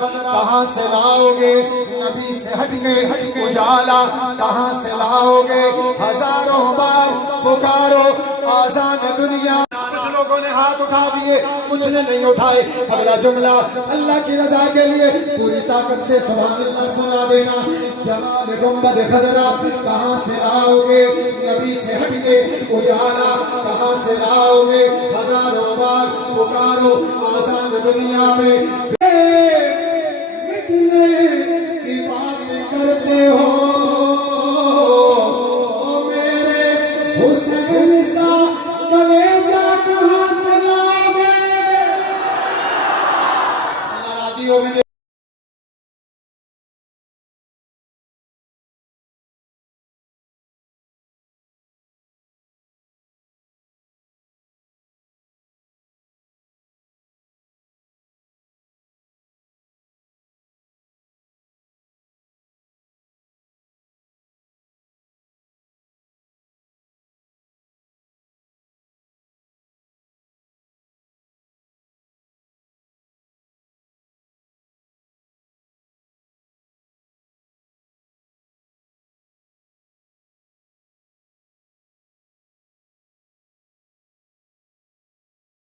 کہاں سے لاؤ گے نبی سے ہٹ کے اجالا، کہاں سے لاؤ گے ہزاروں بار پکارو آزان دنیا۔ کچھ لوگوں نے ہاتھ اٹھا دیے، کچھ نے نہیں اٹھائے۔ اگلا جملہ اللہ کی رضا کے لیے پوری طاقت سے سبحان اللہ سنا دینا۔ جمال گنبد خضرا کہاں سے لاؤ گے نبی سے ہٹ کے اجالا، کہاں سے لاؤ گے ہزاروں بار پکارو آزان دنیا میں۔